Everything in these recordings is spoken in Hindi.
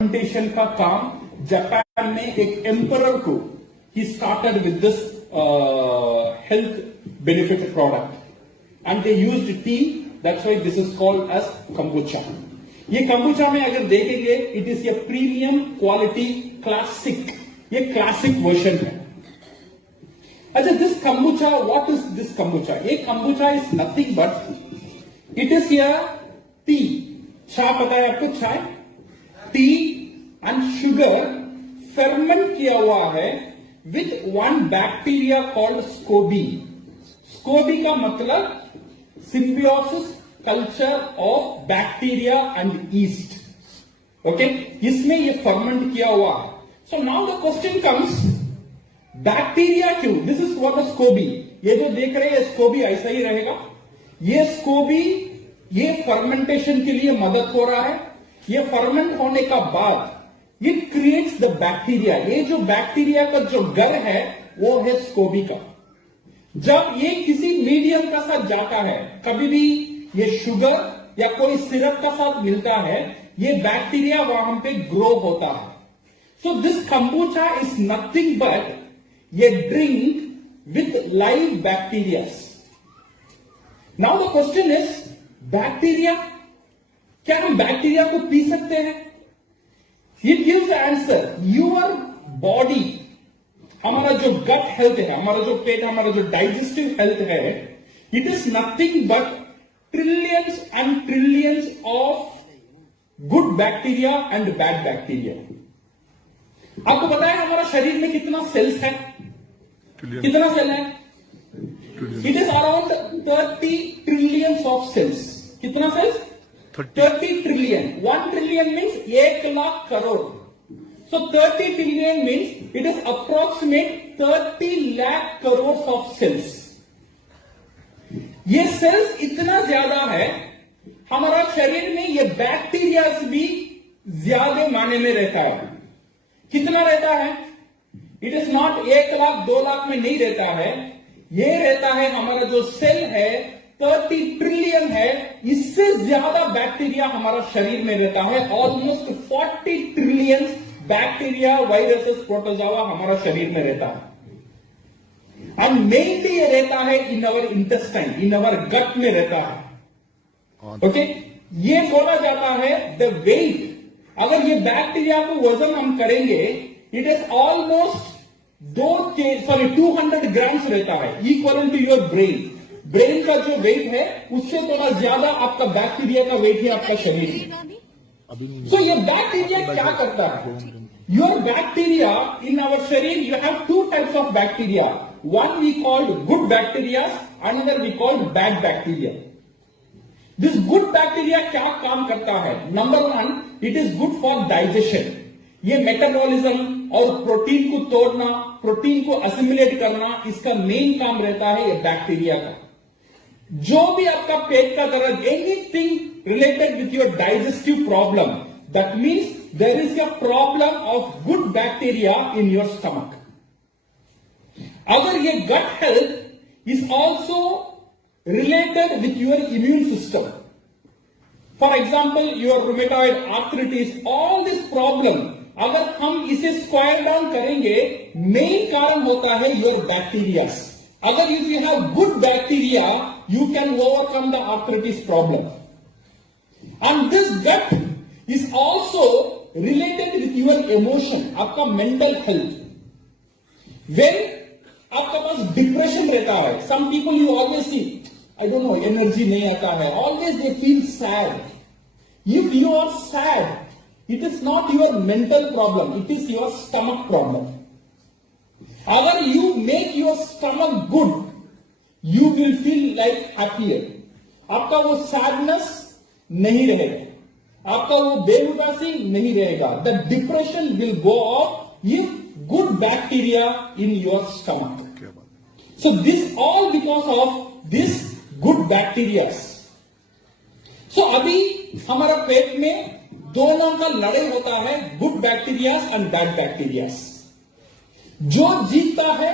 फर्मेंटेशन का काम जापान में एक एम्परर को he started with this health benefit product and they used tea, that's why this is called as kombucha. ये कंबुचा में अगर देखेंगे it is a premium quality classic, ये क्लासिक वर्जन है। अच्छा, this kombucha, what is this kombucha? ये kombucha is nothing but it is a tea, चाय पता है आपको, चाय, टी एंड शुगर फर्मेंट किया हुआ है with one bacteria called SCOBY. SCOBY का मतलब symbiosis culture of bacteria and yeast. Okay, इसमें ये फर्मेंट किया हुआ है। So now the question comes, bacteria क्यों? This is what is SCOBY. ये जो देख रहे हैं स्कोबी ऐसा ही रहेगा। ये स्कोबी ये फर्मेंटेशन के लिए मदद हो रहा है। ये फर्मेंट होने का बाद इट क्रिएट्स द बैक्टीरिया। ये जो बैक्टीरिया का जो घर है वो है स्कोबी का। जब ये किसी मीडियम का साथ जाता है, कभी भी ये शुगर या कोई सिरप का साथ मिलता है, ये बैक्टीरिया वहां पे ग्रो होता है। So this kombucha is nothing but ये drink with live bacteria. Now the question is, bacteria, क्या हम बैक्टीरिया को पी सकते हैं? It gives the answer, your body, हमारा जो गट हेल्थ है, हमारा जो पेट, हमारा जो डाइजेस्टिव हेल्थ है, it is nothing but trillions and trillions of good bacteria and bad bacteria. आपको पता है हमारा शरीर में कितना सेल्स है? कितना सेल है? It is around 30 trillions of cells. कितना cells? 30 trillion. 1 trillion means 1 lakh crore. So 30 trillion means it is approximate 30 lakh crores of cells. ये सेल्स इतना ज्यादा है, हमारा शरीर में ये बैक्टीरिया भी ज्यादा माने में रहता है। कितना रहता है? It is not 1 lakh 2 lakh में नहीं रहता है, ये रहता है, हमारा जो सेल है 30 ट्रिलियन है, इससे ज्यादा बैक्टीरिया हमारा शरीर में रहता है। Almost 40 trillion bacteria, viruses, protozoa हमारा शरीर में रहता है। और मेनली ये रहता है इन अवर इंटेस्टाइन, इन अवर गट में रहता है। ओके, ये बोला जाता है द वेट। अगर ये बैक्टीरिया को वजन हम करेंगे, इट इज ऑलमोस्ट 200 ग्राम्स रहता है, equal to your brain. Brain का जो वेट है उससे थोड़ा ज्यादा आपका बैक्टीरिया का वेट है आपका शरीर में। So ये बैक्टीरिया क्या करता है? Your bacteria in our शरीर, you have 2 types of bacteria. One we called good bacteria, another we called bad bacteria. This good bacteria क्या काम करता है? Number 1, it is good for digestion. ये मेटाबॉलिज्म और प्रोटीन को तोड़ना, प्रोटीन को असिमिलेट करना, इसका मेन काम रहता है ये बैक्टीरिया का। जो भी आपका पेट का दर्द, anything related with your digestive problem, that means there is a problem of good bacteria in your stomach. अगर ये gut health is also related with your immune system. For example, your rheumatoid arthritis, all this problem, अगर हम इसे स्क्वायर डाउन करेंगे, मेन कारण होता है your bacteria. अगर if you have good bacteria, you can overcome the arthritis problem. And this gut is also related with your emotion, आपका mental health. When आपका पास डिप्रेशन रहता है, some people you always see, I don't know, energy नहीं आता है, always they feel sad. If you are sad, it is not your mental problem, it is your stomach problem. अगर you make your stomach good, you will feel like happier. आपका वो sadness नहीं रहेगा, आपका वो बेउदासी नहीं रहेगा। The depression will go off if good bacteria in your stomach. So this all because of this good bacteria. So अभी हमारा पेट में दोनों का लड़ाई होता है, good bacteria and bad bacteria. जो जीतता है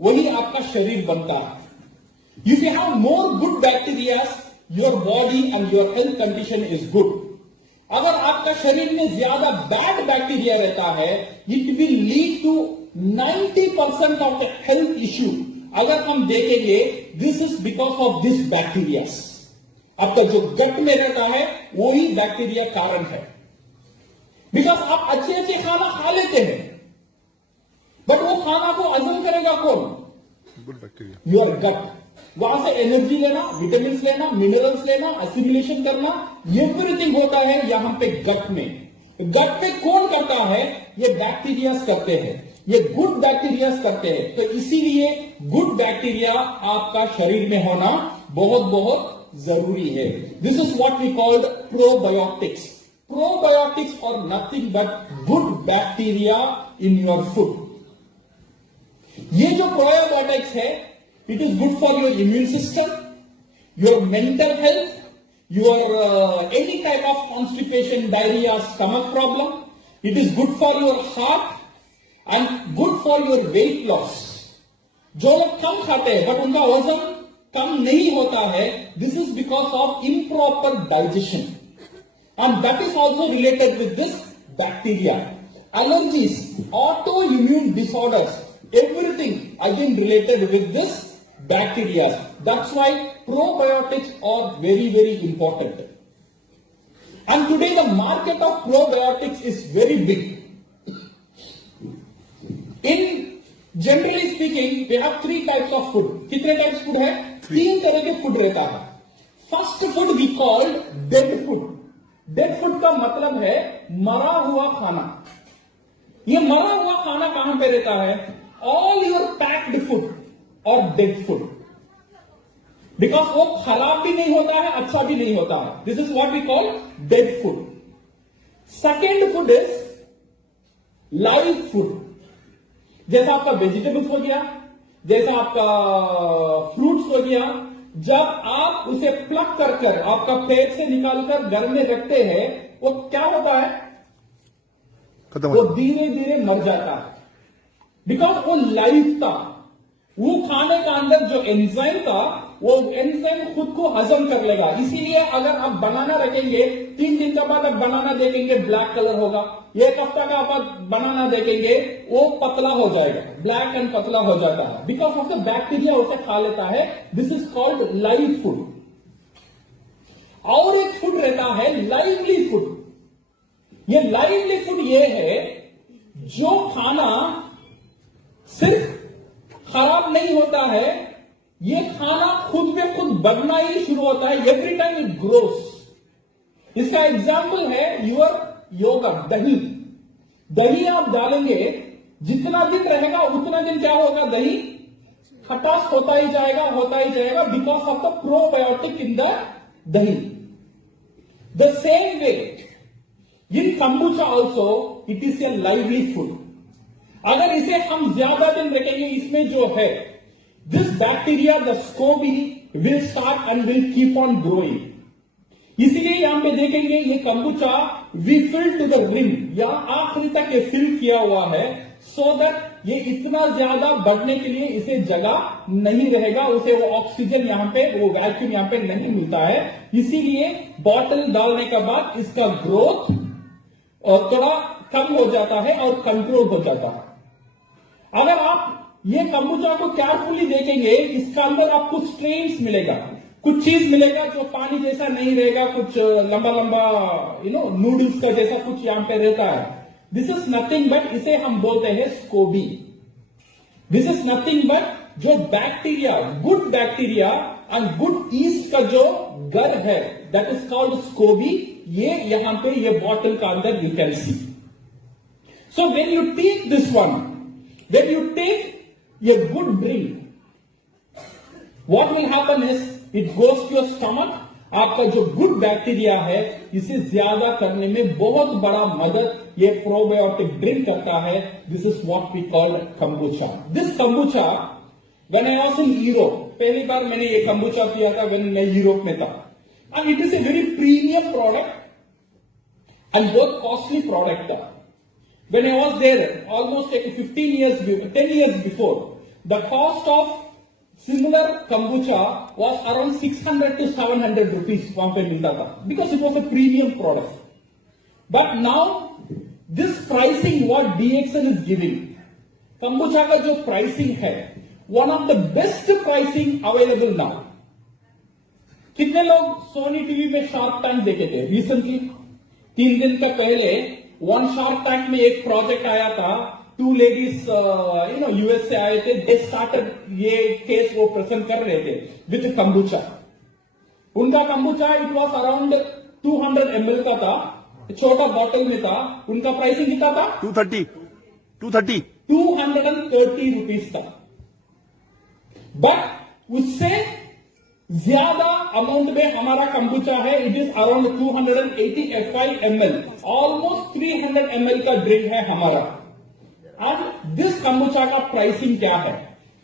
वही आपका शरीर बनता है। If you have more good bacteria, your body and your health condition is good. अगर आपका शरीर में ज्यादा बैड बैक्टीरिया रहता है, it will lead to 90% of the health issue. अगर हम देखेंगे, this is because of this bacteria. आपका जो गट में रहता है वही बैक्टीरिया कारण है। बिकॉज आप अच्छे अच्छे खाना खा लेते हैं, बट वो खाना को हजम करेगा कौन? Good bacteria, your gut. वहां से एनर्जी लेना, विटामिन लेना, मिनरल्स लेना, एसिमिलेशन करना, एवरीथिंग होता है यहां पे गट में। गट में कौन करता है? ये बैक्टीरियाज करते हैं, ये गुड बैक्टीरियाज करते हैं। तो इसीलिए गुड बैक्टीरिया आपका शरीर में होना बहुत बहुत जरूरी है। This is what we called probiotics. Probiotics और nothing but good bacteria in your food. ये जो प्रोबायोटिक्स है, it is good for your immune system, your mental health, your any type of constipation, diarrhoea, stomach problem. It is good for your heart and good for your weight loss. जो लोग कम खाते हैं बट उनका वजन कम नहीं होता है, this is because of improper digestion, and that is also related with this bacteria. Allergies, autoimmune disorders, everything again related with this bacteria. That's why probiotics are very, very important. And today the market of probiotics is very big. In generally speaking, we have three types of food. कितने types food है? तीन तरह के food रहता है. First food we called dead food. Dead food का मतलब है मरा हुआ खाना. ये मरा हुआ खाना कहां पे रहता है? All your packed food or dead food. Because वो खराब भी नहीं होता है, अच्छा भी नहीं होता है. This is what we call dead food. Second food is live food. जैसा आपका वेजिटेबल्स हो गया, जैसा आपका फ्रूट्स हो गया, जब आप उसे प्लग कर आपका पेट से निकालकर घर में रखते हैं, वो क्या होता है? वो धीरे धीरे मर जाता है. बिकॉज वो लाइव था. वो खाने का अंदर जो एंजाइम था, वो एंजाइम खुद को हजम कर लेगा. इसीलिए अगर आप बनाना रखेंगे, 3 दिन के बाद आप बनाना देखेंगे, ब्लैक कलर होगा. 1 हफ्ता का आप बनाना देखेंगे, वो पतला हो जाएगा, ब्लैक एंड पतला हो जाता है. बिकॉज ऑफ द बैक्टीरिया उसे खा लेता है. This is called live food. और एक फूड रहता है लाइवली फूड. ये लाइवली फूड ये है जो खाना सिर्फ खराब नहीं होता है, ये खाना खुद में खुद बढ़ना ही शुरू होता है. Every time it grows. इसका एग्जाम्पल है योर योगर्ट, दही. दही आप डालेंगे, जितना दिन रहेगा उतना दिन क्या होगा? दही खटास होता ही जाएगा because of the probiotic in the dahi. The same way in kombucha also it is a lively food. अगर इसे हम ज्यादा दिन रखेंगे, इसमें जो है this bacteria, the SCOBY will start and will keep on growing. इसलिए यहां पे देखेंगे ये kombucha we filled to the rim, या आखिरी तक ये फिल किया हुआ है, so that ये इतना ज्यादा बढ़ने के लिए इसे जगह नहीं रहेगा. उसे वो ऑक्सीजन यहां पे, वो वैक्यूम यहां पे नहीं मिलता है. इसीलिए बॉटल डालने के बाद इसका ग्रोथ थोड़ा कम हो जाता है और कंट्रोल हो जाता है. अगर आप ये कंबूचा को केयरफुली देखेंगे, इसका अंदर आपको स्ट्रेन्स मिलेगा, कुछ चीज मिलेगा जो पानी जैसा नहीं रहेगा, कुछ लंबा लंबा नूडल्स का जैसा कुछ यहां पे रहता है. दिस इज नथिंग बट, इसे हम बोलते हैं SCOBY. This is nothing but जो bacteria, good bacteria and good yeast का जो घर है, दैट इज कॉल्ड स्कोबी. ये यहां पे ये बॉटल का अंदर you can see. So when you take this one, when you take a good drink, what will happen is it goes to your stomach. आपका जो गुड बैक्टीरिया है, इसे ज्यादा करने में बहुत बड़ा मदद ये प्रोबायोटिक ड्रिंक करता है. This is what we call kombucha. This kombucha when I was in Europe, पहली बार मैंने ये कंबूचा पिया था व्हेन मैं यूरोप में था. And it is a very premium product and बहुत कॉस्टली प्रोडक्ट था. When I was there, almost like 10 years before, the cost of similar kombucha was around 600 to 700 rupees वहां पे मिलता था, because it was a premium product. But now this pricing what DXN is giving, kombucha का जो pricing है, one of the best pricing available now. कितने लोग सोनी टीवी में शार्क टैंक देखे थे रिसेंटली? 3 दिन का पहले वन शार्क टैंक में एक प्रोजेक्ट आया था, 2 लेडीज यूएस से आए थे, दे स्टार्टेड ये केस वो प्रेजेंट कर रहे थे विद कंबुचा. उनका कंबुचा इट वाज अराउंड 200 ml का था, छोटा बॉटल में था. उनका प्राइसिंग कितना था? 230 रुपीज था. बट उससे ज्यादा अमाउंट में हमारा कंबुचा है. It is around 285 ml, almost 300 ml का ड्रिंक है हमारा. एंड दिस कंबुचा का प्राइसिंग क्या है?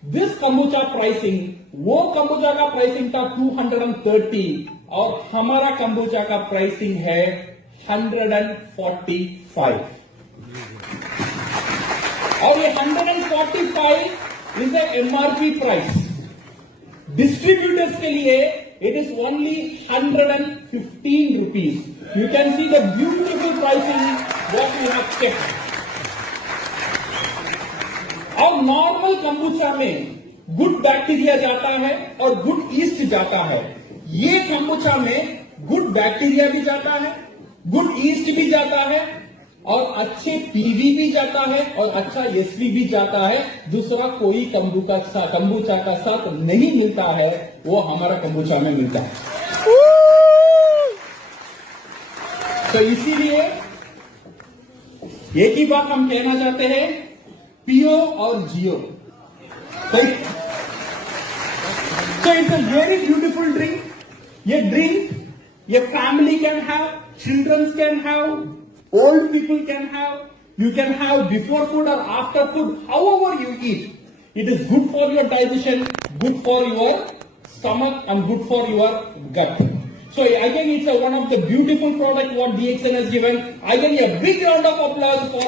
दिस कंबुचा प्राइसिंग, वो कंबुचा का प्राइसिंग था 230 और हमारा कंबुचा का प्राइसिंग है 145. और ये 145 is the MRP price. Distributors के लिए it is only 115 rupees. You can see the beautiful pricing what we have kept. और नॉर्मल कंबुचा में गुड बैक्टीरिया जाता है और गुड ईस्ट जाता है. ये कंबुचा में गुड बैक्टीरिया भी जाता है, गुड ईस्ट भी जाता है और अच्छे पीवी भी जाता है और अच्छा एसवी भी जाता है. दूसरा कोई कंबुचा का साथ नहीं मिलता है, वो हमारा कंबुचा में मिलता है. तो इसीलिए एक ही बात हम कहना चाहते हैं, पियो और जियो. तो it's a very beautiful drink. ये ड्रिंक ये family can have, childrens can have, old people can have, you can have before food or after food, however you eat. It is good for your digestion, good for your stomach and good for your gut. So again, it's one of the beautiful product what DXN has given. Again, a big round of applause for